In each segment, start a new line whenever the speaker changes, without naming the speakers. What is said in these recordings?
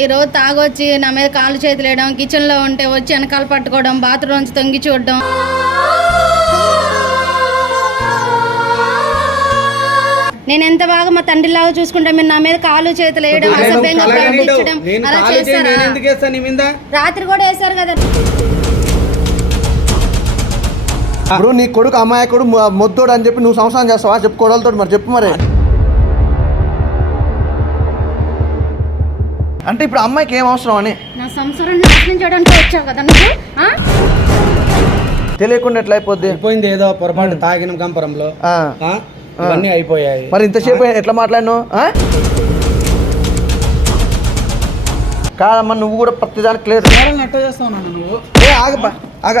ఈ రోజు తాగొచ్చి నా మీద కాళ్ళు చేతులు వేయడం కిచెన్లో ఉంటే వచ్చి వెనకాల పట్టుకోవడం బాత్రూమ్ నుంచి తొంగి చూడడం. నేను ఎంత బాగా మా తండ్రిలాగా చూసుకుంటా మీరు నా మీద కాళ్ళు చేతులు వేయడం అసభ్యంగా. ప్రవర్తించడం అలా చేస్తారా? రాత్రి కూడా వేశారు కదా.
ఇప్పుడు నీ కొడుకు అమాయకుడు మొ- మొద్దోడు అని చెప్పి నువ్వు సంసారం చేస్తావా? చెప్పు కొడలతో మరి చెప్పు మరి. అంటే ఇప్పుడు అమ్మాయికి ఏం అవసరం అని?
నా సంసారాన్ని నాశనం చేయడానికి వచ్చావు కదా నువ్వు ఆ?
తెలియకుండా ఎట్లా అయిపోద్ది?
అయిపోయింది ఏదో పొరపాటు తాగిన గంపరంలో
ఆ.
ఆ? ఇవన్నీ అయిపోయాయి.
మరి ఇంతసేపు ఎట్లా మాట్లాడినావు ఆ? కాదమ్మా నువ్వు కూడా ప్రతిదానికి క్లియర్
ఎట్ట చేస్తావు నాన్న నువ్వు?
ఏ ఆగబ్బా ఆగ.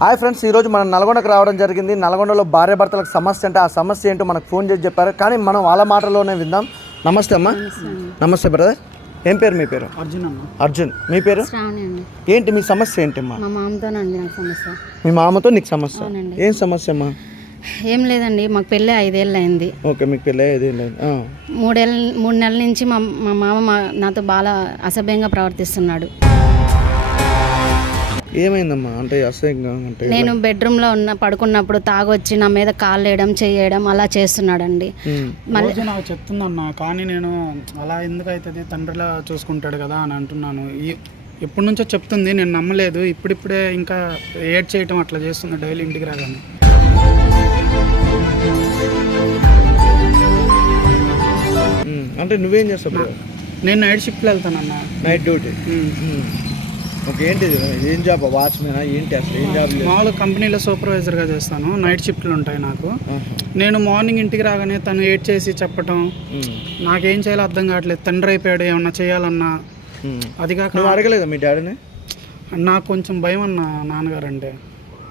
హాయ్ ఫ్రెండ్స్ ఈరోజు మనం నల్గొండకు రావడం జరిగింది. నల్గొండలో భార్య భర్తలకు సమస్య అంటే ఆ సమస్య ఏంటో మనకు ఫోన్ చేసి చెప్పారు. కానీ మనం వాళ్ళ మాటలోనే విందాం. నమస్తే అమ్మా. నమస్తే బ్రదర్. ఏం పేరు మీ పేరు?
అర్జున్ అన్న
అర్జున్. మీ పేరు?
శ్రావణి అండి.
ఏంటి మీ సమస్య ఏంటమ్మా?
మా మామతోనండి నాకు సమస్య.
మీ మామతో నీకు సమస్య. ఏం సమస్య అమ్మా?
ఏం లేదండి మాకు పెళ్ళి ఐదేళ్ళు అయింది
ఓకే మీకు పెళ్ళి లేదు ఆ.
మూడేళ్ళ మూడు నెలల నుంచి మా మా మామ మా నాతో బాగా అసభ్యంగా ప్రవర్తిస్తున్నాడు.
ఏమైందమ్మా? అంటే అసహ్యంగా అంటే
నేను బెడ్రూమ్లో ఉన్న పడుకున్నప్పుడు తాగొచ్చి నా మీద కాళ్ళు వేయడం చేయడం అలా చేస్తున్నాడండి. మళ్ళీ
రోజు నాకు చెప్తుందన్న కానీ నేను అలా ఎందుకు అవుతుంది తండ్రిలా చూసుకుంటాడు కదా అని అంటున్నాను. ఈ ఎప్పటి నుంచో చెప్తుంది నేను నమ్మలేదు. ఇప్పుడిప్పుడే ఇంకా ఏడ్ చేయటం అట్లా చేస్తుంది డైలీ ఇంటికి రాగానే.
ఉమ్. అంటే నువ్వేం చేస్తావు
నేను నైట్ షిఫ్ట్లో వెళ్తానన్న
నైట్ డ్యూటీ?
ఉమ్.
ఏంటిది? ఏం జాబ్ వాచ్మెన్ ఏంటి అసలు? ఏం జాబ్
మామూలు కంపెనీలో సూపర్వైజర్గా చేస్తాను. నైట్ షిఫ్ట్లు ఉంటాయి నాకు. నేను మార్నింగ్ ఇంటికి రాగానే తను ఏడ్ చేసి చెప్పటం. నాకేం చేయాలో అర్థం కావట్లేదు. తండ్రి అయిపోయాడు ఏమన్నా చేయాలన్నా. అది కాక
అడగలేదా మీ డాడీని?
నాకు కొంచెం భయం అన్న నాన్నగారు అంటే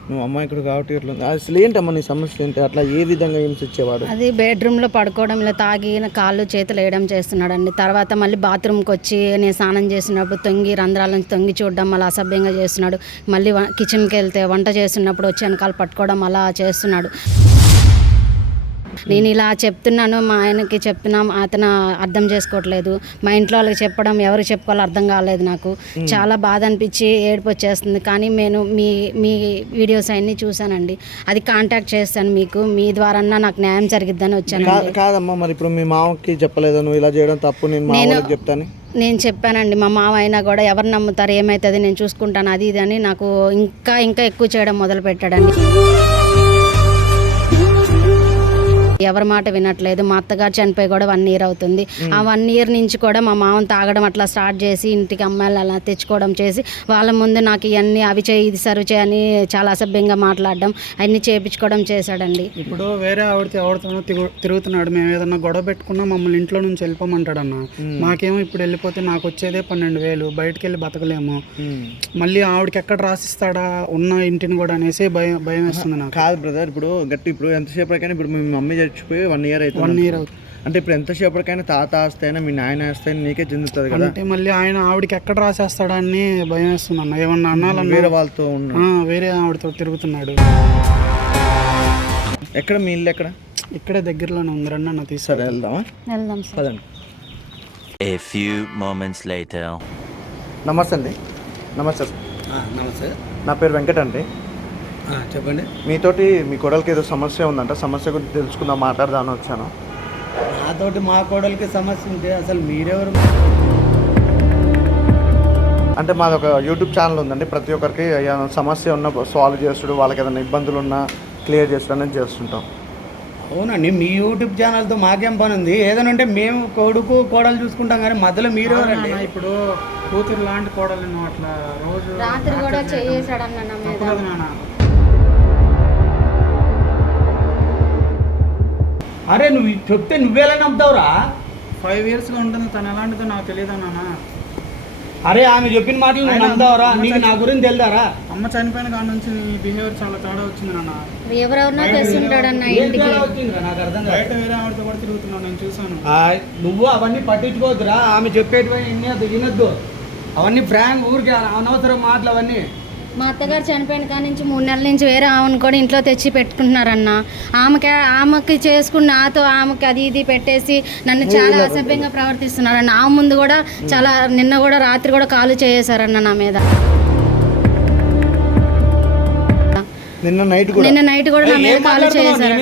నువ్వు అమ్మాయికుడు కాబట్టి ఇట్లా అసలు ఏంటమ్మా నీ సమస్య ఏంటి? అట్లా ఏ విధంగా హింసించేవాడు?
అది బెడ్రూమ్లో పడుకోవడం ఇలా తాగి కాళ్ళు చేతులు వేయడం చేస్తున్నాడండి. తర్వాత మళ్ళీ బాత్రూమ్కి వచ్చి నేను స్నానం చేసినప్పుడు తొంగి రంధ్రాల నుంచి తొంగి చూడడం అలా అసభ్యంగా చేస్తున్నాడు. మళ్ళీ కిచెన్కి వెళ్తే వంట చేస్తున్నప్పుడు వచ్చి వెనకాల పట్టుకోవడం అలా చేస్తున్నాడు. నేను ఇలా చెప్తున్నాను మా ఆయనకి చెప్తున్నా అతను అర్థం చేసుకోవట్లేదు. మా ఇంట్లో వాళ్ళకి చెప్పడం ఎవరికి చెప్పుకోవాలో అర్థం కాలేదు నాకు. చాలా బాధ అనిపించి ఏడుపు వచ్చేస్తుంది. కానీ నేను మీ మీ వీడియోస్ అన్నీ చూశానండి. అది కాంటాక్ట్ చేస్తాను మీకు. మీ ద్వారా నాకు న్యాయం జరిగిద్దని వచ్చాను
కాదమ్మా మరి ఇప్పుడు మీ మామకి చెప్పలేదా? నువ్వు ఇలా చేయడం తప్పు నేను మా చెప్తాను?
నేను చెప్పానండి మా మామ అయినా కూడా ఎవరు నమ్ముతారు ఏమవుతుంది నేను చూసుకుంటాను అది ఇది అని నాకు ఇంకా ఇంకా ఎక్కువ చేయడం మొదలు పెట్టాడండి ఎవరి మాట వినట్లేదు. మా అత్తగారు చనిపోయి కూడా వన్ ఇయర్ అవుతుంది. ఆ వన్ ఇయర్ నుంచి కూడా మా మామని తాగడం అట్లా స్టార్ట్ చేసి ఇంటికి అమ్మాయిలు అలా తెచ్చుకోవడం చేసి వాళ్ళ ముందు నాకు ఇవన్నీ అవి చేయి ఇది సర్వ్ చేయని చాలా అసభ్యంగా మాట్లాడడం అన్ని చేపించుకోవడం చేశాడండి.
ఇప్పుడు వేరే ఆవిడతో ఎవరితోనో తిరుగు- తిరుగుతున్నాడు. మేము ఏదన్నా గొడవ పెట్టుకున్నా మమ్మల్ని ఇంట్లో నుంచి వెళ్ళిపోమంటాడు అన్న మాకేమో ఇప్పుడు వెళ్ళిపోతే నాకు వచ్చేదే పన్నెండు వేలు బయటకు వెళ్ళి బతకలేము మళ్ళీ ఆవిడకి ఎక్కడ రాసిస్తాడా? ఉన్న ఇంటిని కూడా అనేసి భయం భయం వేస్తుంది నాకు.
కాదు బ్రదర్ ఇప్పుడు గట్టి ఇప్పుడు ఎంతసేపటికైనా ఇప్పుడు మీ మమ్మీ చచ్చిపోయి వన్ ఇయర్
వన్
అవుతుంది
ఇయర్ అవుతుంది.
అంటే ఇప్పుడు ఎంతసేపటికైనా తాత ఆస్తైనా మీ నాయన ఆస్తైనా నీకే చెందుతుంది కదా.
అంటే మళ్ళీ ఆయన ఆవిడకి ఎక్కడ రాసేస్తాడా అని భయం వేస్తుంది అన్న. ఏమన్నా అనాలన్నా
వేరే వాళ్ళతో ఉన్న.
ఆ, వేరే ఆవిడతో తిరుగుతున్నాడు.
ఎక్కడ మీ ఇల్లు ఎక్కడ?
ఇక్కడే దగ్గరలోనే ఉంది. రండి అన్న తీసారు
సరే వెళ్దామా?
వెళ్దాం సార్.
పదండి.
A few moments later.
నమస్తే అండి. నమస్తే
నమస్తే.
నా పేరు వెంకట్ అండి
చెప్పండి.
మీతోటి మీ కొడలకి ఏదో సమస్య ఉందంట సమస్య గురించి తెలుసుకుందాం మాట్లాడదామని వచ్చాను.
నాతోటి మా కోడలికి సమస్య ఉంటే అసలు మీరెవరు?
అంటే మాది ఒక యూట్యూబ్ ఛానల్ ఉందండి ప్రతి ఒక్కరికి ఏదైనా సమస్య ఉన్న సాల్వ్ చేస్తుడు వాళ్ళకి ఏదైనా ఇబ్బందులు ఉన్నా క్లియర్ చేస్తుడు అనేది చేస్తుంటాం.
అవునండి మీ యూట్యూబ్ ఛానల్తో మాకేం పని ఉంది ఏదైనా ఉంటే మేము కొడుకు కోడలు చూసుకుంటాం కానీ మధ్యలో మీరెవరండి?
అన్న, ఇప్పుడు కూతురు లాంటి కోడలు అట్లా రోజు
రాత్రి కూడా చేసాడన్న నా
అరే నువ్వు చెప్తే నువ్వేలా నమ్ముతావురా?
ఫైవ్ ఇయర్స్గా ఉంటుంది తను ఎలాంటిదో నాకు తెలియదు నాన్న
అరే ఆమె చెప్పిన మాటలు నువ్వు నమ్ముతావురా? నీకు నా గురించి తెలుదారా?
అమ్మ చనిపోయిన కాడ నుంచి నీ బిహేవియర్ చాలా తేడా వచ్చింది నాన్న.
ఎవరెవరినో తెస్తుంటాడన్న ఇంటికి?
నాకు అర్థం కాదు.
బయట వేరే ఆవిడతో కూడా తిరుగుతున్నావు నేను చూసాను
నువ్వు అవన్నీ పట్టించుకోవద్దురా. ఆమె చెప్పేటివి వినొద్దు వినొద్దు. అవన్నీ ఫ్రాంక్ ఊరికి అనవసరం మాటలు అవన్నీ.
మా అత్తగారు చనిపోయిన కాడి నుంచి మూడు నెలల నుంచి వేరే ఆమెను కూడా ఇంట్లో తెచ్చి పెట్టుకుంటున్నారన్న. ఆమెకి ఆమెకి చేసుకున్న నాతో ఆమెకి అది ఇది పెట్టేసి నన్ను చాలా అసభ్యంగా ప్రవర్తిస్తున్నారన్న. ఆమె ముందు కూడా చాలా నిన్న కూడా రాత్రి కూడా కాలు చేసేసారన్న నా మీద.
నిన్న నైట్ కూడా.
నా మీద కాలు చేశారు.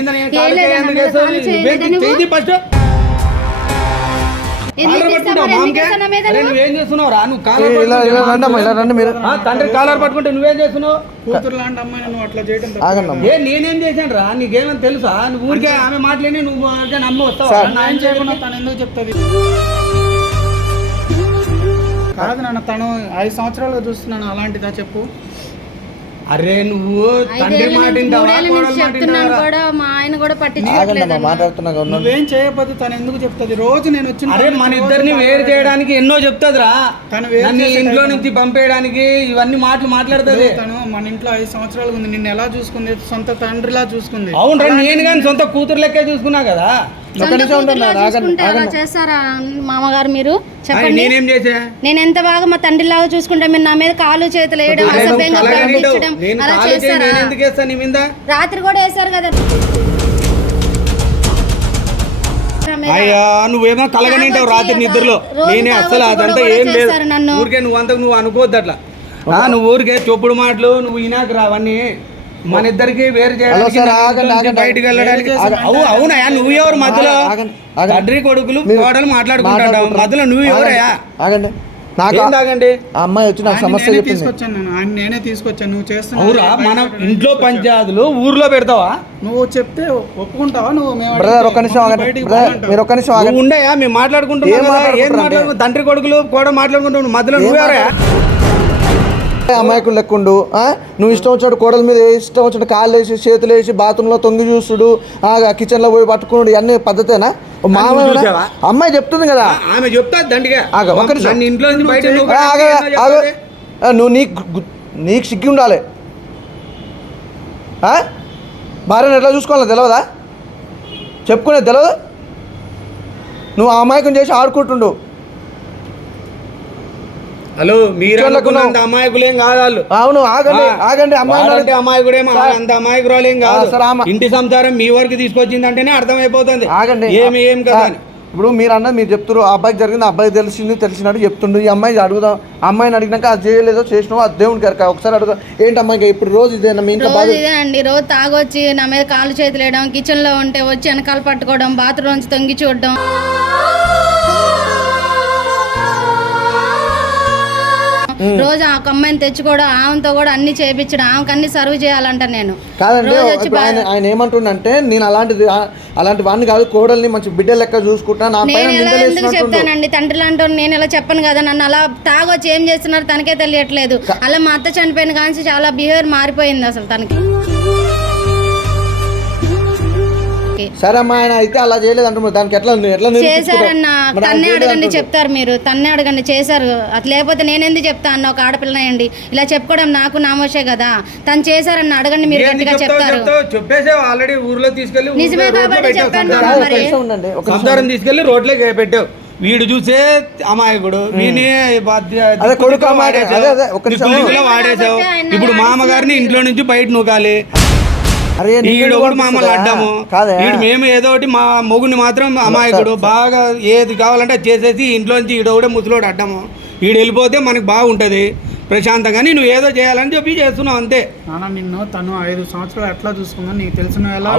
తండ్రి కాలర్ పట్టుకుంటే నువ్వేం చేస్తున్నావు?
కూతురు లాంటి అమ్మాయి నువ్వు అట్లా చేయడం.
అమ్మా
ఏ నేనేం చేశాను రా నీకేమని తెలుసా? నువ్వు ఊరికే ఆమె మాటలేని నువ్వు నమ్మి వస్తావా?
సార్.
నా
ఆయన చేయకుండా తను ఎందుకు చెప్తుంది? కాదు నాన్న తను ఐదు సంవత్సరాలుగా చూస్తున్నాను. అలాంటిదా చెప్పు.
అరే నువ్వు తండ్రి మాట
చెప్తున్నాను? కూడా మా ఆయన కూడా
అమ్మా మాట్లాడుతున్నా
నువ్వేం చేయకపోతే తను ఎందుకు చెప్తుంది? రోజు నేను వచ్చిన
అరే మన ఇద్దరిని వేరు చేయడానికి ఎన్నో చెప్తాదిరా.
తను
ఇంట్లో. నుంచి పంపేయడానికి ఇవన్నీ మాటలు మాట్లాడుతుంది.
తను మన ఇంట్లో ఐదు సంవత్సరాలు ఉంది. నిన్ను ఎలా చూసుకుంది? సొంత తండ్రిలా చూసుకుంది.
అవునరా నేను కానీ సొంత కూతురు లెక్కే చూసుకున్నా కదా.
అలా చేస్తారా మామగారు మీరు? చెప్పండి.
నేనేం చేసా
నేను ఎంత బాగా మా తండ్రిలాగా చూసుకుంటే మీరు నా మీద కాలు చేతులు వేయడం అసభ్యంగా. ప్రవర్తించడం అలా చేస్తారా? రాత్రి కూడా వేశారు కదా.
అయ్యా నువ్వేమో కలగనింటావు రాత్రి నిద్రలో. నేనే అసలు అదంతా ఏం లేదు. ఊరికే నువ్వు అంతకు నువ్వు అనుకోవద్దు అట్లా. నువ్వు ఊరికే చెప్పుడు మాటలు నువ్వు ఈనాకు రా అవన్నీ. మన ఇద్దరికి వేరు చేయడానికి
ఆగండి.
బయటికి వెళ్ళడానికి
వేరు చేసి
అవు అవునయ్యా నువ్వు ఎవరు మధ్యలో. తండ్రి కొడుకులు కోడలు
మాట్లాడుకుంటారు.
మధ్యలో నువ్వు ఎవరయ్యా
ఆగండి నాకు
ఏం తాగండి
అమ్మాయి వచ్చి నాకు సమస్య
తీసుకొచ్చాను నేను. తీసుకొచ్చాను. నువ్వు చేస్తున్నావు
అవురా మనం ఇంట్లో పంచాయతీలు ఊర్లో పెడతావా?
నువ్వు చెప్తే ఒప్పుకుంటావా? నువ్వు
బ్రదర్ ఒక్క నిమిషం ఆగండి. మీరు ఒక్క నిమిషం
నువ్వు
ఆగండి
ఉండయా? మేము మాట్లాడుకుంటున్నాం తండ్రి కొడుకులు కూడా మాట్లాడుకుంటున్నాం మధ్యలో
ఏం
నువ్వెవరయ్యా
అమాయకులు లెక్కుండు. ఆ? నువ్వు ఇష్టం వచ్చినట్టు కోడల మీద ఇష్టం వచ్చినట్టు కాళ్ళు వేసి చేతులు వేసి బాత్రూంలో తొంగి చూస్తుడు కిచెన్లో పోయి పట్టుకున్నాడు ఇవన్నీ పద్ధతేనా? మామయ్య? అమ్మాయి చెప్తుంది కదా.
ఆమె చెప్తా దండిగా. ఇంట్లో నువ్వు
నీకు నీకు సిగ్గి ఉండాలి. ఆ? భార్యను ఎట్లా చూసుకోవాలో తెలియదా చెప్పుకునేది తెలియదు నువ్వు ఆ అమాయకం చేసి ఆడుకుంటుండు.
హలో మీరు అనుకున్నంత అమాయకులేం కాదు వాళ్ళు
అవును ఆగండి ఆగండి అమ్మాయి సార్.
అంత అమాయకురాలేం కాదు. ఇంటి సంసారం మీ వరకు తీసుకొచ్చిందంటేనే అర్థమైపోతుంది.
ఆగండి.
ఏమి ఏం కదా
ఇప్పుడు మీరు అన్నది మీరు చెప్తారు ఆ అబ్బాయికి జరిగింది అబ్బాయి తెలిసింది తెలిసినట్టు చెప్తుండు ఈ అమ్మాయి అడుగుదాం. అమ్మాయిని అడిగినాక అది చేయలేదో చేసినావో అది దేవునికి ఎరక ఒకసారి అడుగుదాం. ఏంటి అమ్మాయి ఇప్పుడు రోజు ఇదేనా మీ
రోజు ఇదే అండి. రోజు తాగొచ్చి నా మీద కాలు చేతులు వేయడం కిచెన్లో ఉంటే వచ్చి వెనకాల పట్టుకోవడం బాత్రూమ్ నుంచి తొంగి చూడడం. రోజు ఆ అమ్మాయిని తెచ్చుకోవడం ఆమెతో కూడా అన్ని చేపించడం ఆమెకు అన్ని సర్వ్ చేయాలంట నేను.
కాదండి ఇప్పుడు ఆయన ఆయన ఏమంటుండంటే నేను అలాంటిది అలాంటి వాడిని కాదు కోడల్ని మంచి బిడ్డ లెక్క చూసుకుంటా నా పైన
నేను ఎలా ఎందుకు చెప్తానండి తండ్రి లాంటి నేను ఎలా చెప్పను కదా? నన్ను అలా తాగొచ్చి ఏం చేస్తున్నారు తనకే తెలియట్లేదు. అలా మా అత్త చనిపోయిన కానీ చాలా బిహేవియర్ మారిపోయింది అసలు తనకి.
సరే అమ్మా ఆయన అయితే అలా చేయలేదు దానికి ఎట్లా ఎట్లా?
చేశారన్న తన్నే అడగండి. చెప్తారు మీరు. తన్నే అడగండి చేశారు. అది లేకపోతే నేనెందుకు చెప్తా అన్న ఒక ఆడపిల్లనండి ఇలా చెప్పుకోవడం నాకు నామోషే కదా. తను చేశారన్న అడగండి మీరు గట్టిగా చెప్తారు.
ఆల్రెడీ ఊర్లో తీసుకెళ్ళి ఊర్లో
నిజమే
రోడ్లో
కాబట్టి
పెట్టావు
చెప్పాను మరి.
సంసారం రోడ్లోకి వీడు చూసే అమాయకుడు.
అదే కొడుకు
ఆయన
ఇప్పుడు మామగారిని ఇంట్లో నుంచి బయట నూకాలి. ఈడు ఒకటి? అడ్డము. ఈడు మేము ఏదో ఒకటి మా మొగుడిని మాత్రం అమాయకుడు బాగా ఏది కావాలంటే అది చేసేసి ఇంట్లో నుంచి ఈడు ఒకటే ముసలోడు అడ్డము. ఈడు వెళ్ళిపోతే మనకు బాగుంటది ప్రశాంతంగా నువ్వు ఏదో చేయాలని చెప్పి చేస్తున్నావు అంతే.
నాన్న నిన్ను తను ఐదు సంవత్సరాలు ఎట్లా చూసుకుందో నీకు తెలిసిన ఎలా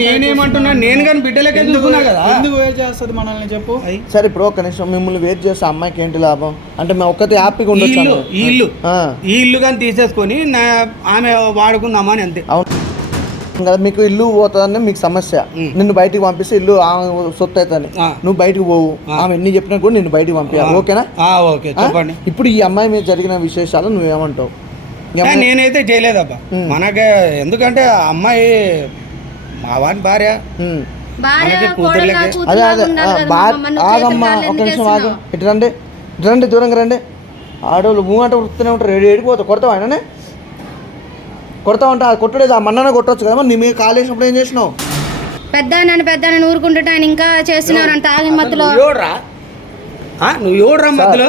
నేనేమంటున్నా? నేను కానీ బిడ్డలకే చూసుకున్నా కదా?
ఎందుకు వేరు చేస్తుంది మనల్ని చెప్పు?
సరే ఇప్పుడు ఒక నిమిషం మిమ్మల్ని వెయిట్ చేస్తే అమ్మాయికి ఏంటి లాభం? అంటే మేము ఒక్కతే హ్యాపీగా
ఈ
ఉండొచ్చు
ఇల్లు ఈ ఇల్లు. ఈ ఇల్లు కానీ తీసేసుకొని నా ఆమె వాడుకుందామని అంతే.
అవును. కదా మీకు ఇల్లు పోతుందని మీకు సమస్య. నిన్ను బయటికి పంపిస్తే ఇల్లు ఆమె సొత్తు అవుతుంది. నువ్వు బయటికి పోవు. ఆమె ఎన్ని చెప్పినా కూడా నిన్ను బయటికి పంపించాలి ఓకేనా?
ఆ, ఓకే? చెప్పండి.
ఇప్పుడు ఈ అమ్మాయి మీద జరిగిన విశేషాలు నువ్వేమంటావు?
నేనైతే చేయలేదబ్బా. మనకే ఎందుకంటే ఆ అమ్మాయి మా వాని భార్య.
అదే అదే. ఆగమ్మా ఒక నిమిషం ఆగు? ఇటు రండి ఇటు రండి దూరంగా రండి. ఆడవాళ్ళు మూ అంటే వృత్తినే ఉంటారు ఏడు ఏడిపోతావు కొడతావు ఆయననే? కొడతావు అంటే అది కొట్టలేదు ఆ మన్ననే కొట్టవచ్చు కదా మరి నీ మీద కాలేసినప్పుడు ఏం చేసినావు?
పెద్ద నన్ను పెద్ద నన్ను ఊరుకుంటుంటే ఆయన ఇంకా చేస్తున్నారంట ఆగి మధ్యలో.
నువ్వు ఎవడురా? ఆ, నువ్వు ఎవడురా మధ్యలో?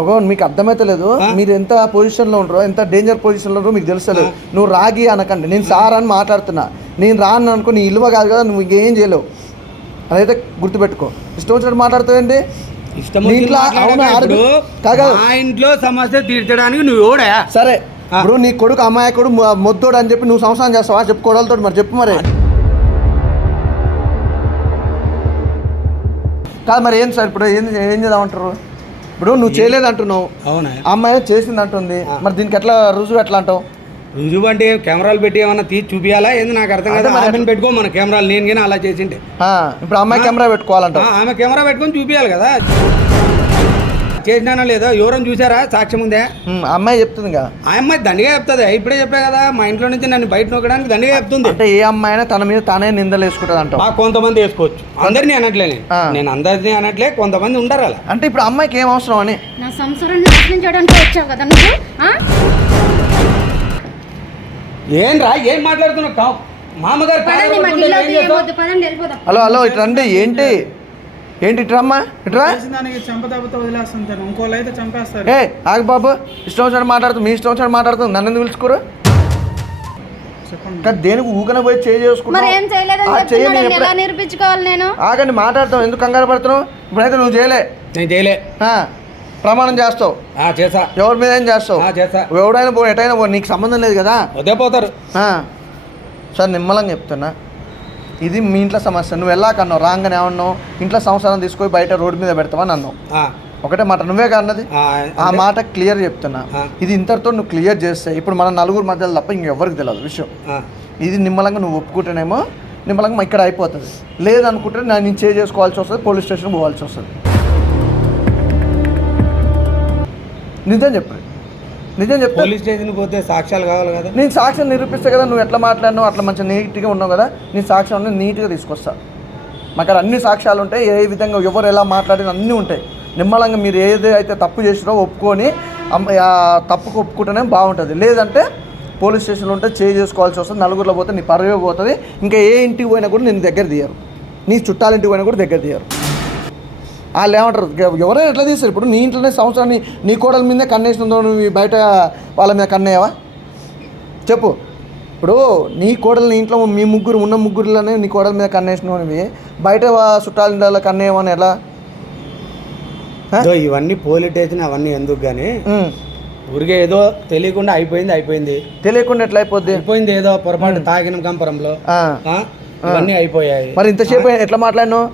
ఒక మీకు అర్థమైతే లేదు మీరు ఎంత పొజిషన్లో ఉంటారో ఎంత డేంజర్ పొజిషన్లో ఉంటారో మీకు తెలుస్తలేదు. నువ్వు రాగి అనకండి నేను సార్ అని మాట్లాడుతున్నా. నేను రాను అనుకో నీ ఇల్లువ కాదు కదా నువ్వు ఇంకేం చేయలేవు. అదైతే గుర్తుపెట్టుకో. ఇష్టం వచ్చినట్టు మాట్లాడుతావేంటి
ఇష్టం మా ఇంట్లో సమస్య తీర్చడానికి నువ్వు ఓడా
సరే ఇప్పుడు నీ కొడుకు అమాయకుడు మొద్దోడు అని చెప్పి నువ్వు సంసారం చేస్తావా? చెప్పు కొడలతో మరి చెప్పు మరి. కాదు మరి ఏం సార్ ఇప్పుడు ఏం ఏం చేద్దామంటారు ఇప్పుడు నువ్వు చేయలేదు అంటున్నావు
అవునా?
అమ్మాయి చేసింది అంటుంది మరి దీనికి ఎట్లా రుజువు ఎట్లా అంటావు?
రుజువు అంటే కెమెరాలు పెట్టి ఏమన్నా తీసి చూపియాలా? ఏంది నాకు అర్థం కాదు. ఆమెను పెట్టుకో మన కెమెరాలు. నేను కానీ అలా చేసింటే.
ఇప్పుడు అమ్మాయి కెమెరా పెట్టుకోవాలంటావు.
ఆ, ఆమె కెమెరా పెట్టుకొని చూపియాలి కదా. చేసినానో లేదో ఎవరైనా చూసారా సాక్ష్యం ఉందే?
అమ్మాయి చెప్తుంది కదా
ఆ అమ్మాయి దండిగా చెప్తుంది. ఇప్పుడే చెప్పా కదా మా ఇంట్లో నుంచి నన్ను బయట నొక్కడానికి దండిగా చెప్తుంది.
అంటే ఏ అమ్మాయి అయినా తన మీద తానే నిందలు వేసుకుంటుంది అంటావు.
ఆ కొంతమంది వేసుకోవచ్చు. అందరినీ అనట్లే నేను.
ఆ.
నేను అందరినీ అనట్లే కొంతమంది ఉండరు అలా.
అంటే ఇప్పుడు అమ్మాయికి ఏం అవసరం అని?
నా సంసారం నాశనం చేయడానికి వచ్చావు కదా నువ్వు? ఆ?
ఏం రా ఏం మాట్లాడుతున్నావు? మామగారు
పదండి మాకు ఇల్లు వద్దు, ఏం వద్దు, పదండి వెళ్ళిపోదాం.
హలో హలో ఇటు రండి. ఏంటి? ఏంటి ఇట్రా అమ్మా ఇట్రా ఏ ఆగు బాబు. ఇష్టం వచ్చినట్టు మాట్లాడుతూ మీ ఇష్టం వచ్చినట్టు మాట్లాడుతుంది నన్ను ఎందుకు పిలుచుకోరు? కానీ దేనికి ఊకన పోయి చేయి
మరి ఏం చేయలేదని చెప్తున్నాడు.
నేను
ఎలా
ఎప్పుడే-
నిరూపించుకోవాలి నేను?
ఆగండి మాట్లాడతావు ఎందుకు కంగారు పడుతున్నావు? ఇప్పుడైతే నువ్వు చేయలే.
నేను చేయలే.
ఆ, ప్రమాణం చేస్తావు.
ఆ చేసా
ఎవరి మీద ఏం చేస్తావు?
ఆ, చేస్తా.
ఎవడైనా పో ఎటైనా పో నీకు సంబంధం లేదు కదా?
వద్దే పోతారు.
ఆ, సార్ నిమ్మలంగా చెప్తున్నా. ఇది మీ ఇంట్లో సమస్య. నువ్వు వెళ్ళాకన్నావు రాగానే ఏమన్నావు? ఇంట్లో సంవత్సరం తీసుకొని బయట రోడ్డు మీద పెడతావని అన్నావు. ఒకటే మాట నువ్వే కన్నది?
ఆ,
మాట క్లియర్ చెప్తున్నా. ఇది ఇంతటితో నువ్వు క్లియర్ చేస్తే ఇప్పుడు మన నలుగురు మధ్యలో తప్ప ఇంకెవ్వరికి తెలియదు విషయం. ఇది నిమ్మలంగా నువ్వు ఒప్పుకుంటేనేమో నిమ్మలంగా ఇక్కడ అయిపోతుంది. లేదనుకుంటే నేను చేంజ్ చేసుకోవాల్సి వస్తుంది పోలీస్ స్టేషన్ పోవాల్సి వస్తుంది. నిజం చెప్పు. నిజం చెప్తా.
పోలీస్ స్టేషన్ పోతే సాక్ష్యాలు కావాలి కదా.
నేను సాక్ష్యం నిరూపిస్తే కదా నువ్వు ఎట్లా మాట్లాడినావు అట్లా మంచిగా నీట్గా ఉన్నావు కదా నీ సాక్ష్యం నీట్గా తీసుకొస్తా. మా అక్కడ అన్ని సాక్ష్యాలు ఉంటాయి ఏ విధంగా ఎవరు ఎలా మాట్లాడిన అన్నీ ఉంటాయి. నిమ్మలంగా మీరు ఏది అయితే తప్పు చేసినో ఒప్పుకొని తప్పుకు ఒప్పుకుంటేనే బాగుంటుంది. లేదంటే పోలీస్ స్టేషన్లో ఉంటే చేంజ్ చేసుకోవాల్సి వస్తుంది నలుగురిలో పోతే నీ పరువే పోతుంది. ఇంకా ఏ ఇంటికి పోయినా కూడా నేను దగ్గర తీయరు. నీ చుట్టాల ఇంటికి పోయినా కూడా దగ్గర తీయరు. వాళ్ళు ఏమంటారు? ఎవ- ఎవరైనా ఎట్లా తీస్తారు ఇప్పుడు నీ ఇంట్లోనే సంవత్సరాన్ని నీ కోడల మీదే కన్నేసిందో నువ్వు బయట వాళ్ళ మీద కన్నేయవా చెప్పు. ఇప్పుడు నీ కోడలు నీ ఇంట్లో మీ ముగ్గురు ఉన్న ముగ్గురులోనే నీ కోడల మీద కన్నేసినవి బయట చుట్టాల కన్నేయమని ఎలా?
ఇవన్నీ పోలీస్ స్టేషన్ అవన్నీ ఎందుకు కానీ. ఊరికే ఏదో తెలియకుండా అయిపోయింది అయిపోయింది.
తెలియకుండా ఎట్లా అయిపోద్ది?
అయిపోయింది ఏదో పొరపాటు తాగిన కంపరంలో? ఇవన్నీ అయిపోయాయి.
మరి ఇంతసేపు ఎట్లా మాట్లాడినావు?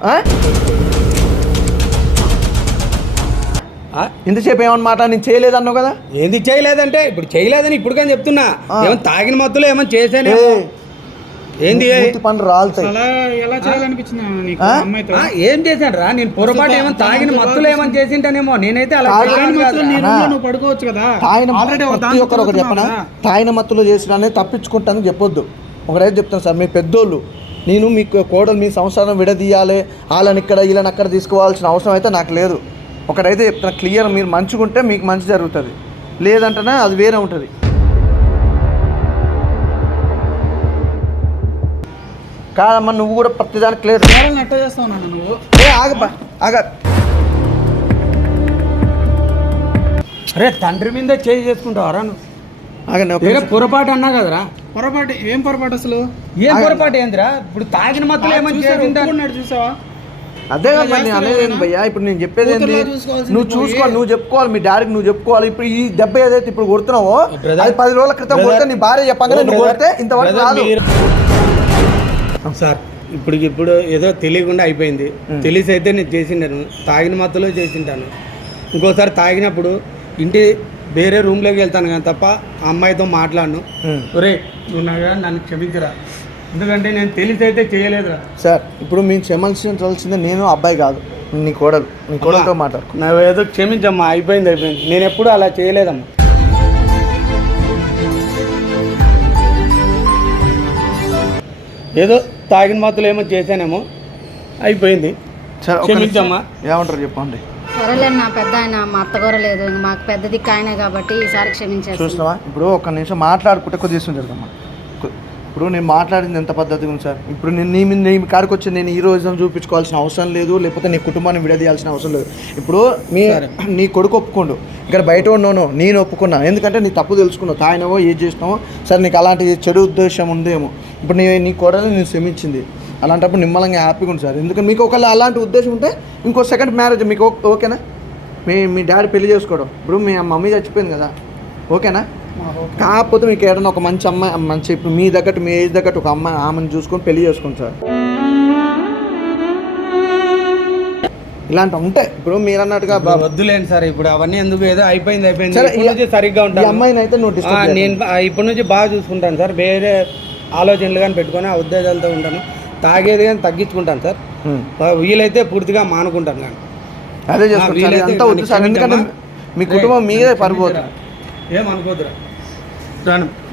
ఇంతసేపు ఏమన్నా మాట్లాడి నేను చేయలేదన్నావు కదా?
ఏంది చేయలేదంటే? ఇప్పుడు చేయలేదని ఇప్పుడు కానీ చెప్తున్నా.
ఆ.
ఏమన్నా తాగిన మత్తులో ఏమన్నా చేశానేమో?
ఏయ్,
ఏంది
పనులు రాలుతాయి.
ఎలా చేయాలనిపించింది
ఏం చేశాడు రా? నేను పొరపాటు ఏమన్నా తాగిన మత్తులో ఏమన్నా చేసింటానేమో. నేనైతే అలా
నువ్వు పడుకోవచ్చు కదా?
తాగిన ప్రతి ఒక్కరు ఒకటి చెప్పనా. తాగిన మత్తులో చేసిన తప్పించుకుంటానని చెప్పొద్దు. ఒకటైతే చెప్తాను సార్ మీ పెద్దోళ్ళు నేను మీకు కోడలు మీ సంసారం విడదీయాలి. వాళ్ళని ఇక్కడ వీళ్ళని అక్కడ తీసుకోవాల్సిన అవసరం అయితే నాకు లేదు. ఒకటైతే చెప్తాను క్లియర్ మీరు మంచిగుంటే మీకు మంచి జరుగుతుంది. లేదంటేనే అది వేరే ఉంటుంది. కాదమ్మా నువ్వు కూడా ప్రతిదానికి క్లియర్
చేస్తావు నాన్న నువ్వు?
ఏ ఆగబ్బా ఆగ.
అరే తండ్రి మీద చేయి చేసుకుంటావరా నువ్వు?
ఆగండి.
పొరపాటు అన్నా కదరా?
పొరపాటు ఏం పొరపాటు అసలు?
ఏం పొరపాటు ఏందిరా? ఇప్పుడు తాగిన మత్తులో ఏమన్నా
చూసావా?
అదే కదా నేను అనేది ఏంది భయ్యా? ఇప్పుడు నేను చెప్పేది
చూసుకోవాల్సింది
నువ్వు చూసుకోవాలి నువ్వు చెప్పుకోవాలి మీ డాడీకి నువ్వు చెప్పుకోవాలి. ఇప్పుడు ఈ దెబ్బ ఏదైతే ఇప్పుడు కొడుతున్నావో. అది పది రోజుల క్రితం కొడితే నీ భార్య చెప్పగానే నువ్వు కొడితే ఇంతవరకు రాదు.
మీరు- సార్ ఇప్పుడు ఇప్పుడు ఏదో తెలియకుండా అయిపోయింది. తెలిసి అయితే నేను చేసిండాను తాగిన మత్తులో చేసింటాను. ఇంకోసారి తాగినప్పుడు ఇంటి వేరే రూమ్లోకి వెళ్తాను కానీ తప్ప ఆ అమ్మాయితో మాట్లాడను.
ఉమ్.
ఒరే నువ్వు నన్ను క్షమించరా? ఎందుకంటే నేను తెలిసి అయితే చేయలేదురా.
సార్ ఇప్పుడు మేము క్షమించాల్సిందే నేను అబ్బాయి కాదు. నీ కోడలు నీ కోడలతో మాట్లాడు
ఏదో క్షమించమ్మా అయిపోయింది అయిపోయింది. నేను ఎప్పుడు అలా చేయలేదమ్మా. ఏదో తాగిన మత్తులో ఏమో చేశానేమో అయిపోయింది. క్షమించమ్మా.
ఏమంటారు చెప్పండి.
సరేలే నా పెద్ద ఆయన మా అత్తగూర లేదు. ఇంక మాకు పెద్ద దిక్కు ఆయనే కాబట్టి ఈసారి క్షమించేస్తాను.
చూసినావా ఇప్పుడు ఒక్క నిమిషం మాట్లాడుకుంటే కొద్దిగా జరుగుతామ్మా ఇప్పుడు నేను మాట్లాడింది ఎంత పద్ధతిగా ఉంది సార్? ఇప్పుడు నేను నీ నీ కాడికి వచ్చి నేను ఈ రోజు చూపించుకోవాల్సిన అవసరం లేదు లేకపోతే నీ కుటుంబాన్ని విడదీయాల్సిన అవసరం లేదు. ఇప్పుడు మీ నీ కొడుకు ఒప్పుకోండు. ఇక్కడ బయట ఉన్నాను నేను ఒప్పుకున్నా. ఎందుకంటే నీ తప్పు తెలుసుకున్నావు. తాగినవో ఏది చేసినావో సరే నీకు అలాంటి చెడు ఉద్దేశం ఉందేమో. ఇప్పుడు నీ నీ కోడలు నేను క్షమించింది. అలాంటప్పుడు నిమ్మలంగా హ్యాపీగా ఉంది సార్. ఎందుకంటే మీకు ఒకవేళ అలాంటి ఉద్దేశం ఉంటే ఇంకో సెకండ్ మ్యారేజ్ మీకు ఓకేనా? మీ మీ డాడీ పెళ్ళి చేసుకోవడం. ఇప్పుడు మీ మమ్మీ చచ్చిపోయింది కదా. ఓకేనా? కాకపోతే మీకు ఏదైనా ఒక మంచి అమ్మాయి మంచి ఇప్పుడు మీ తగ్గట్టు మీ ఏజ్ తగ్గట్టు ఒక అమ్మాయి ఆమెను చూసుకొని పెళ్ళి చేసుకోండి సార్ ఇలాంటి ఉంటాయి. ఇప్పుడు మీరు అన్నట్టుగా
వద్దులేండి సార్ ఇప్పుడు అవన్నీ ఎందుకు ఏదో అయిపోయింది అయిపోయింది.
సరే,
ఇప్పటి నుంచి సరిగ్గా
ఈ
ఉంటాను
అమ్మాయిని అయితే చేయకు.
నేను ఇప్పటి నుంచి బాగా చూసుకుంటాను సార్. వేరే ఆలోచనలు కానీ పెట్టుకొని ఆ ఉద్దేశాలతో ఉంటాను. తాగేది కానీ తగ్గించుకుంటాను సార్. వీలైతే పూర్తిగా మానుకుంటాను కానీ.
అదే ఎందుకంటే
క్షమించమ్మా.
మీ కుటుంబం మీదే పడిపోతుంది.
ఏమనుకోదురా రాను